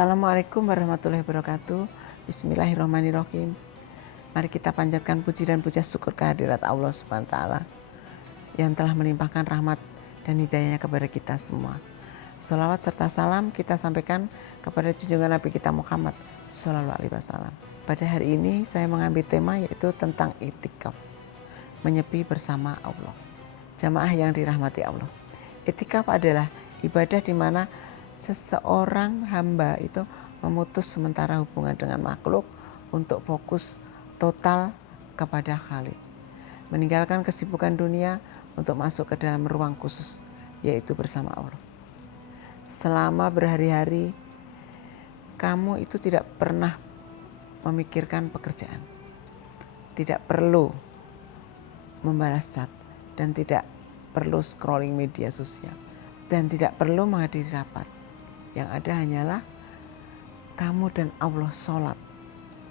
Assalamualaikum warahmatullahi wabarakatuh. Bismillahirrahmanirrahim. Mari kita panjatkan puji dan puja syukur kehadirat Allah Subhanahu wa taala yang telah melimpahkan rahmat dan hidayahnya kepada kita semua. Sholawat serta salam kita sampaikan kepada junjungan Nabi kita Muhammad Sallallahu Alaihi Wasallam. Pada hari ini saya mengambil tema yaitu tentang itikaf, menyepi bersama Allah. Jamaah yang dirahmati Allah. Itikaf adalah ibadah di mana seseorang hamba itu memutus sementara hubungan dengan makhluk untuk fokus total kepada Khalik. Meninggalkan kesibukan dunia untuk masuk ke dalam ruang khusus, yaitu bersama Allah. Selama berhari-hari, kamu itu tidak pernah memikirkan pekerjaan. Tidak perlu membalas chat dan tidak perlu scrolling media sosial dan tidak perlu menghadiri rapat. Yang ada hanyalah kamu dan Allah sholat,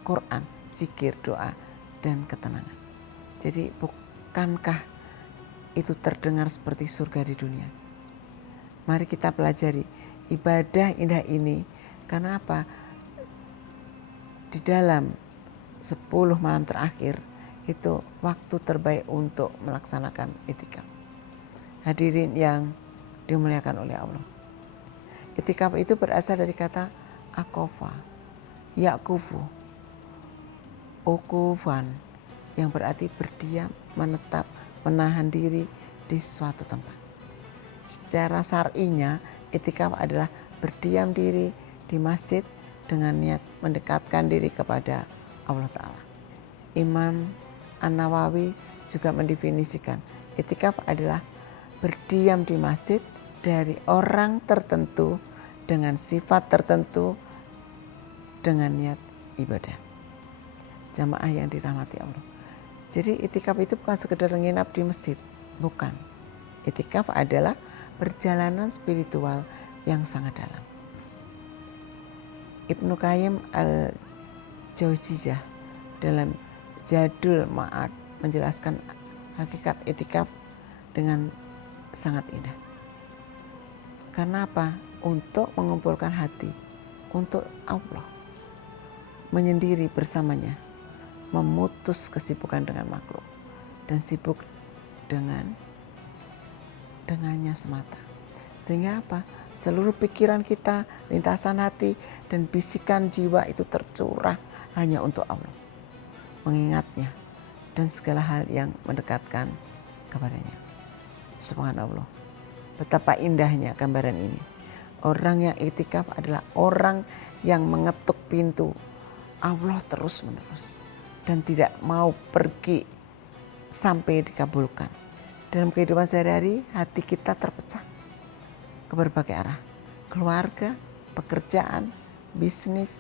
Quran, zikir, doa, dan ketenangan. Jadi bukankah itu terdengar seperti surga di dunia? Mari kita pelajari ibadah indah ini. Karena apa? Di dalam 10 malam terakhir itu waktu terbaik untuk melaksanakan itikaf. Hadirin yang dimuliakan oleh Allah. Itikaf itu berasal dari kata akofa, yakufu, ukufan, yang berarti berdiam, menetap, menahan diri di suatu tempat. Secara syar'inya, itikaf adalah berdiam diri di masjid dengan niat mendekatkan diri kepada Allah Ta'ala. Imam An-Nawawi juga mendefinisikan itikaf adalah berdiam di masjid dari orang tertentu dengan sifat tertentu dengan niat ibadah. Jamaah yang dirahmati Allah. Jadi itikaf itu bukan sekedar nginap di masjid, bukan. Itikaf adalah perjalanan spiritual yang sangat dalam. Ibnu Qayyim al-Jauziyah dalam Zadul Ma'ad menjelaskan hakikat itikaf dengan sangat indah. Karena apa? Untuk mengumpulkan hati untuk Allah, menyendiri bersamanya, memutus kesibukan dengan makhluk dan sibuk dengannya semata. Sehingga apa? Seluruh pikiran kita, lintasan hati dan bisikan jiwa itu tercurah hanya untuk Allah, mengingatnya dan segala hal yang mendekatkan kepadanya. Subhanallah, betapa indahnya gambaran ini. Orang yang itikaf adalah orang yang mengetuk pintu Allah terus menerus dan tidak mau pergi sampai dikabulkan. Dalam kehidupan sehari-hari hati kita terpecah ke berbagai arah. Keluarga, pekerjaan, bisnis,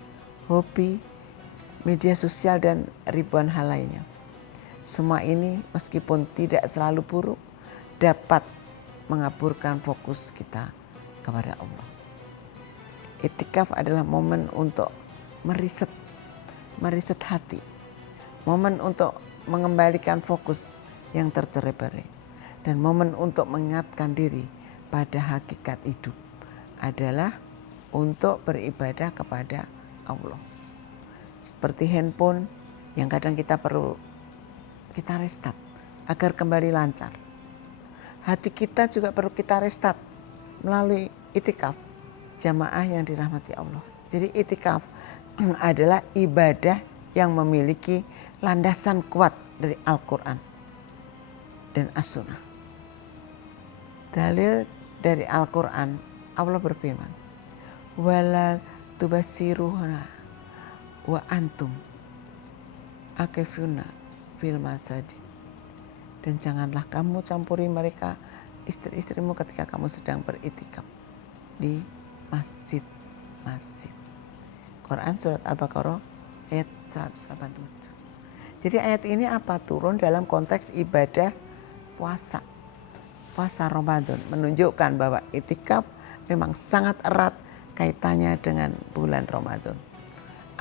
hobi, media sosial dan ribuan hal lainnya. Semua ini meskipun tidak selalu buruk dapat mengaburkan fokus kita kepada Allah. Itikaf adalah momen untuk meriset hati, momen untuk mengembalikan fokus yang tercerai-berai, dan momen untuk mengingatkan diri pada hakikat hidup adalah untuk beribadah kepada Allah. Seperti handphone yang kadang kita perlu kita restart agar kembali lancar. Hati kita juga perlu kita restart melalui itikaf. Jamaah yang dirahmati Allah. Jadi itikaf adalah ibadah yang memiliki landasan kuat dari Al-Quran dan As-Sunnah. Dalil dari Al-Quran, Allah berfirman, wala tubasiruhuna wa antum akifuna fil masajid. Dan janganlah kamu campuri mereka, istri-istrimu ketika kamu sedang beritikaf di masjid. Quran surat Al-Baqarah ayat 187. Jadi ayat ini apa? Turun dalam konteks ibadah puasa Ramadan, menunjukkan bahwa itikaf memang sangat erat kaitannya dengan bulan Ramadan.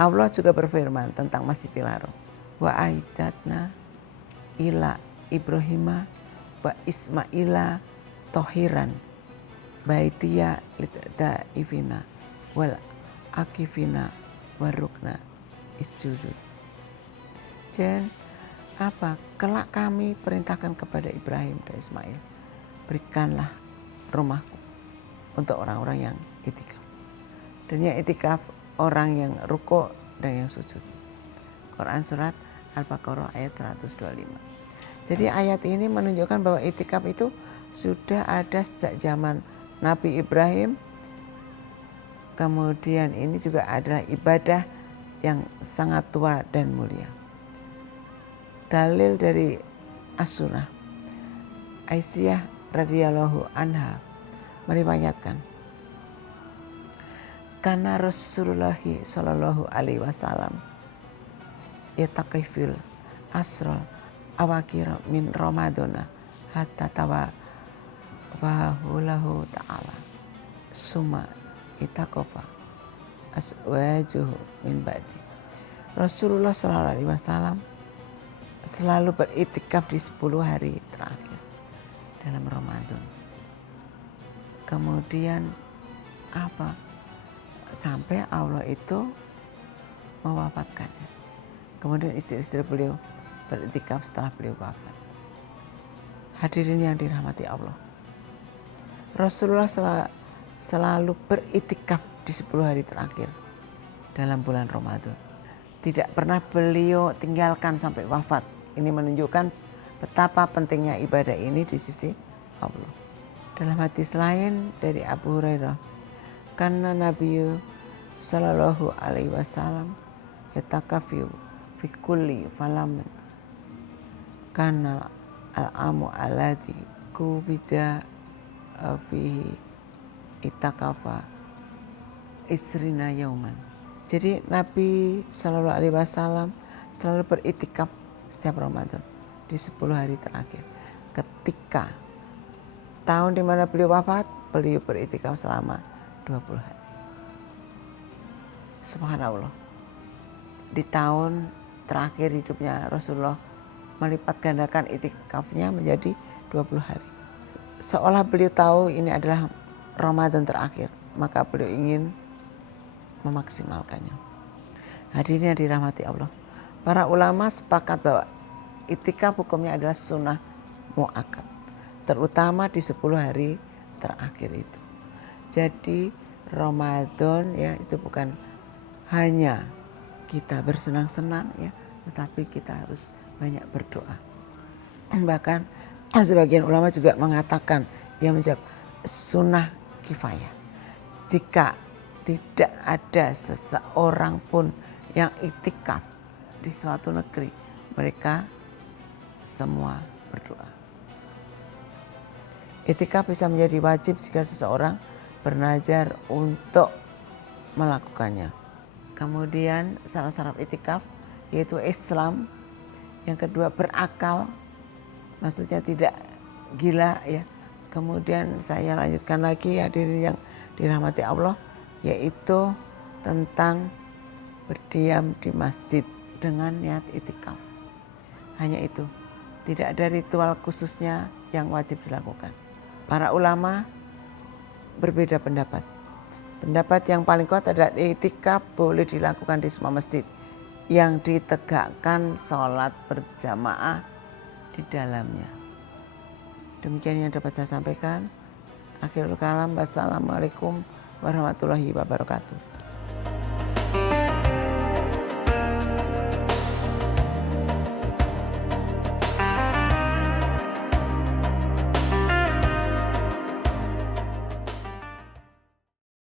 Allah juga berfirman tentang Masjidil Haram, wa aidatna ila Ibrahima wa Ismaila tohiran baitiya lida'ifina wal akifina warukna isjudud. Dan kelak kami perintahkan kepada Ibrahim dan Ismail, berikanlah rumahku untuk orang-orang yang itikaf. Dan yang itikaf orang yang rukuk dan yang sujud. Quran surat Al-Baqarah ayat 125. Jadi ayat ini menunjukkan bahwa itikaf itu sudah ada sejak zaman Nabi Ibrahim. Kemudian ini juga adalah ibadah yang sangat tua dan mulia. Dalil dari As-Sunnah, Aisyah radhiyallahu anha meriwayatkan, karena Rasulullah sallallahu alaihi wasallam yatakifil asrul awakir min Ramadana hatta tawabahulahu ta'ala summa itakofa aswajuhu min ba'di. Rasulullah sallallahu alaihi wasallam selalu beritikaf di 10 hari terakhir dalam Ramadan. Kemudian sampai Allah itu mewafatkannya. Kemudian istri-istri beliau beritikaf setelah beliau wafat. Hadirin yang dirahmati Allah, Rasulullah selalu beritikaf di 10 hari terakhir dalam bulan Ramadan. Tidak pernah beliau tinggalkan sampai wafat. Ini menunjukkan betapa pentingnya ibadah ini di sisi Allah. Dalam hadis lain dari Abu Hurairah, karena Nabi sallallahu alaihi wasallam yatakafu fi kulli falamin kana al-amu alladhi kubida fihi itakafa isrina yauman. Jadi Nabi sallallahu alaihi wasallam selalu beritikaf setiap Ramadan di 10 hari terakhir. Ketika tahun di mana beliau wafat, beliau beritikaf selama 20 hari. Subhanallah. Di tahun terakhir hidupnya Rasulullah melipat gandakan itikafnya menjadi 20 hari. Seolah beliau tahu ini adalah Ramadan terakhir, maka beliau ingin memaksimalkannya. Hadirin yang dirahmati Allah, para ulama sepakat bahwa itikaf hukumnya adalah sunnah muakkad, terutama di 10 hari terakhir itu. Jadi Ramadan ya itu bukan hanya kita bersenang-senang ya, tetapi kita harus banyak berdoa. Bahkan sebagian ulama juga mengatakan dia menjadi sunnah kifayah. Jika tidak ada seseorang pun yang iktikaf di suatu negeri, mereka semua berdoa. Iktikaf bisa menjadi wajib jika seseorang bernazar untuk melakukannya. Kemudian salah syarat iktikaf yaitu Islam. Yang kedua berakal, maksudnya tidak gila ya. Kemudian saya lanjutkan lagi hadirin yang dirahmati Allah, yaitu tentang berdiam di masjid dengan niat iktikaf. Hanya itu, tidak ada ritual khususnya yang wajib dilakukan. Para ulama berbeda pendapat. Pendapat yang paling kuat adalah iktikaf boleh dilakukan di semua masjid yang ditegakkan sholat berjamaah di dalamnya. Demikian yang dapat saya sampaikan. Akhirul kalam, wassalamualaikum warahmatullahi wabarakatuh.